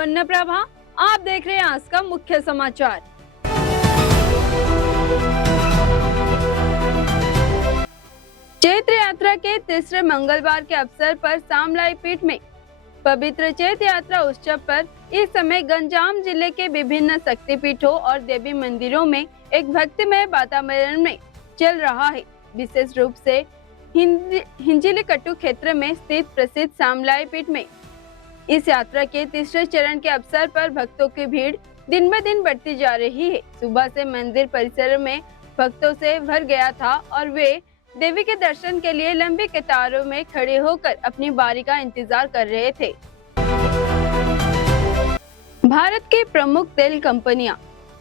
स्वर्ण प्रभा, आप देख रहे हैं आज का मुख्य समाचार। चैत्र यात्रा के तीसरे मंगलवार के अवसर पर सामलाई पीठ में पवित्र चैत्र यात्रा उत्सव पर इस समय गंजाम जिले के विभिन्न शक्तिपीठों और देवी मंदिरों में एक भक्तिमय वातावरण में चल रहा है। विशेष रूप से हिंजिलीकट्टू क्षेत्र में स्थित प्रसिद्ध सामलाई पीठ में इस यात्रा के तीसरे चरण के अवसर पर भक्तों की भीड़ दिन ब दिन बढ़ती जा रही है। सुबह से मंदिर परिसर में भक्तों से भर गया था और वे देवी के दर्शन के लिए लंबी कतारों में खड़े होकर अपनी बारी का इंतजार कर रहे थे। भारत की प्रमुख तेल कंपनियां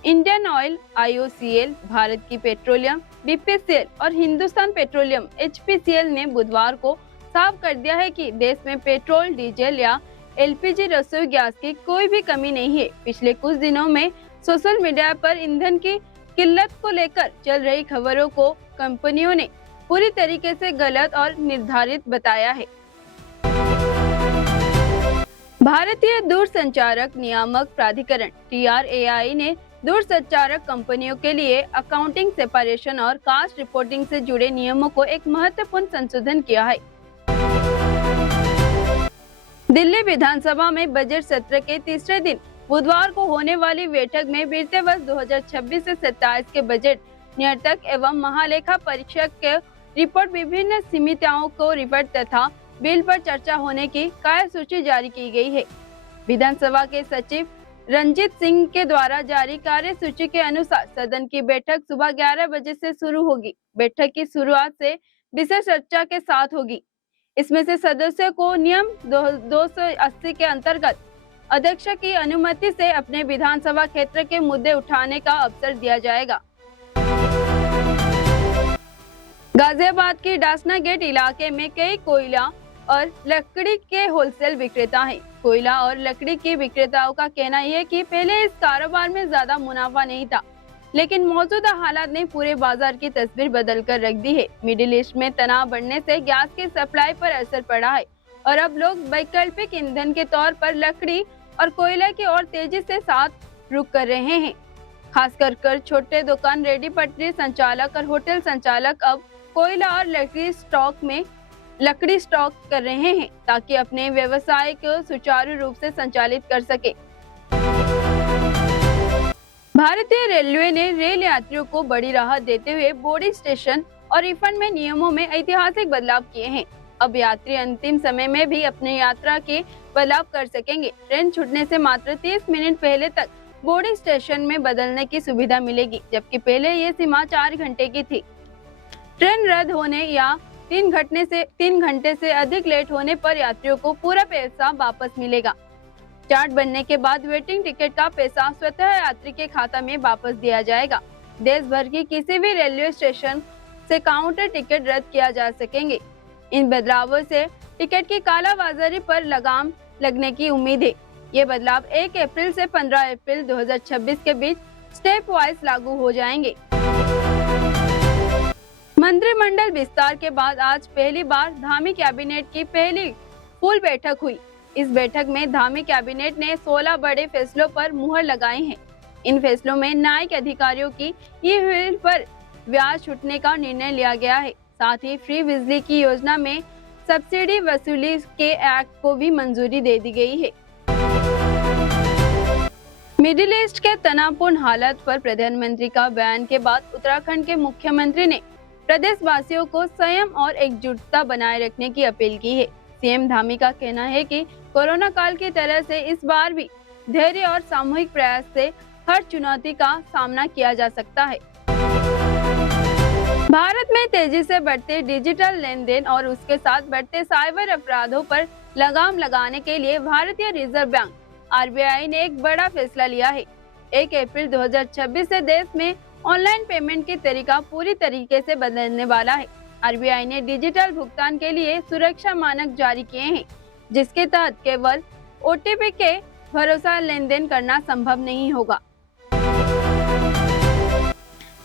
इंडियन ऑयल, IOCL, भारत की पेट्रोलियम, BPCL और हिंदुस्तान पेट्रोलियम HPCL ने बुधवार को साफ कर दिया है कि देश में पेट्रोल, डीजल या LPG रसोई गैस की कोई भी कमी नहीं है। पिछले कुछ दिनों में सोशल मीडिया पर ईंधन की किल्लत को लेकर चल रही खबरों को कंपनियों ने पूरी तरीके से गलत और निर्धारित बताया है। भारतीय दूरसंचारक नियामक प्राधिकरण TRAI ने दूरसंचारक कंपनियों के लिए अकाउंटिंग सेपरेशन और कास्ट रिपोर्टिंग से जुड़े नियमों को एक महत्वपूर्ण संशोधन किया है। दिल्ली विधानसभा में बजट सत्र के तीसरे दिन बुधवार को होने वाली बैठक में वित्तीय वर्ष 2026 से 27 के बजट नियंत्रक एवं महालेखा परीक्षक के रिपोर्ट, विभिन्न समितियों को रिपोर्ट तथा बिल पर चर्चा होने की कार्यसूची जारी की गई है। विधानसभा के सचिव रंजीत सिंह के द्वारा जारी कार्यसूची के अनुसार सदन की बैठक सुबह 11 बजे से शुरू होगी। बैठक की शुरुआत से विशेष चर्चा के साथ होगी। इसमें से सदस्यों को नियम 280 के अंतर्गत अध्यक्ष की अनुमति से अपने विधानसभा क्षेत्र के मुद्दे उठाने का अवसर दिया जाएगा। गाजियाबाद की डासना गेट इलाके में कई कोयला और लकड़ी के होलसेल विक्रेता हैं। कोयला और लकड़ी के विक्रेताओं का कहना है कि पहले इस कारोबार में ज्यादा मुनाफा नहीं था, लेकिन मौजूदा हालात ने पूरे बाजार की तस्वीर बदल कर रख दी है। मिडिल ईस्ट में तनाव बढ़ने से गैस की सप्लाई पर असर पड़ा है और अब लोग वैकल्पिक ईंधन के तौर पर लकड़ी और कोयला की ओर तेजी से साथ रुख कर रहे हैं। खासकर कर छोटे दुकान, रेडी पटरी संचालक और होटल संचालक अब कोयला और लकड़ी स्टॉक कर रहे हैं ताकि अपने व्यवसाय को सुचारू रूप से संचालित कर सके। भारतीय रेलवे ने रेल यात्रियों को बड़ी राहत देते हुए बोर्डिंग स्टेशन और रिफंड में नियमों में ऐतिहासिक बदलाव किए हैं। अब यात्री अंतिम समय में भी अपनी यात्रा के बदलाव कर सकेंगे। ट्रेन छूटने से मात्र 30 मिनट पहले तक बोर्डिंग स्टेशन में बदलने की सुविधा मिलेगी, जबकि पहले ये सीमा 4 घंटे की थी। ट्रेन रद्द होने या 3 घंटे से अधिक लेट होने पर यात्रियों को पूरा पैसा वापस मिलेगा। चार्ट बनने के बाद वेटिंग टिकट का पैसा स्वतः यात्री के खाता में वापस दिया जाएगा। देश भर की किसी भी रेलवे स्टेशन से काउंटर टिकट रद्द किया जा सकेंगे। इन बदलावों से टिकट की कालाबाजारी पर लगाम लगने की उम्मीद है। ये बदलाव 1 अप्रैल से 15 अप्रैल 2026 के बीच स्टेप वाइज लागू हो जाएंगे। मंत्रिमंडल विस्तार के बाद आज पहली बार धामी कैबिनेट की पहली फुल बैठक हुई। इस बैठक में धामी कैबिनेट ने 16 बड़े फैसलों पर मुहर लगाई है। इन फैसलों में न्यायिक अधिकारियों की ई-बिल पर ब्याज छूटने का निर्णय लिया गया है। साथ ही फ्री बिजली की योजना में सब्सिडी वसूली के एक्ट को भी मंजूरी दे दी गई है। मिडिल ईस्ट के तनावपूर्ण हालात पर प्रधानमंत्री का बयान के बाद उत्तराखंड के मुख्यमंत्री ने प्रदेशवासियों को संयम और एकजुटता बनाए रखने की अपील की है। सीएम धामी का कहना है कि कोरोना काल की तरह से इस बार भी धैर्य और सामूहिक प्रयास से हर चुनौती का सामना किया जा सकता है। भारत में तेजी से बढ़ते डिजिटल लेन देन और उसके साथ बढ़ते साइबर अपराधों पर लगाम लगाने के लिए भारतीय रिजर्व बैंक RBI ने एक बड़ा फैसला लिया है। 1 अप्रैल 2026 से देश में ऑनलाइन पेमेंट की तरीका पूरी तरीके से बदलने वाला है। RBI ने डिजिटल भुगतान के लिए सुरक्षा मानक जारी किए हैं, जिसके तहत केवल OTP के भरोसा लेन देन करना संभव नहीं होगा।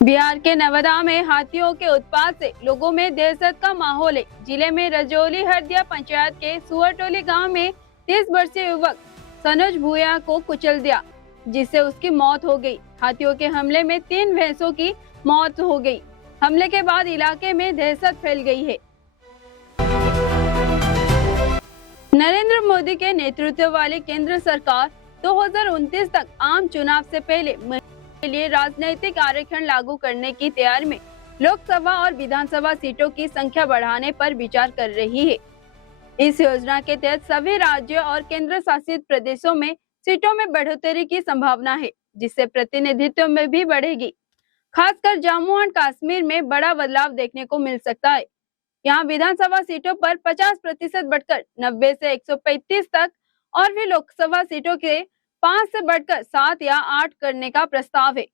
बिहार के नवादा में हाथियों के उत्पात से लोगों में दहशत का माहौल है। जिले में रजौली हरदिया पंचायत के सुअरटोली गांव में 30 वर्षीय युवक सनोज भूया को कुचल दिया, जिससे उसकी मौत हो गई। हाथियों के हमले में 3 भैंसों की मौत हो गई। हमले के बाद इलाके में दहशत फैल गई है। नरेंद्र मोदी के नेतृत्व वाली केंद्र सरकार 2029 तक आम चुनाव से पहले महिलाओं के लिए राजनीतिक आरक्षण लागू करने की तैयारी में लोकसभा और विधानसभा सीटों की संख्या बढ़ाने पर विचार कर रही है। इस योजना के तहत सभी राज्यों और केंद्र शासित प्रदेशों में सीटों में बढ़ोतरी की संभावना है, जिससे प्रतिनिधित्व में भी बढ़ेगी। खासकर जम्मू और कश्मीर में बड़ा बदलाव देखने को मिल सकता है। यहाँ विधानसभा सीटों पर 50% बढ़कर 90 से 135 तक और भी लोकसभा सीटों के 5 से बढ़कर 7 या 8 करने का प्रस्ताव है।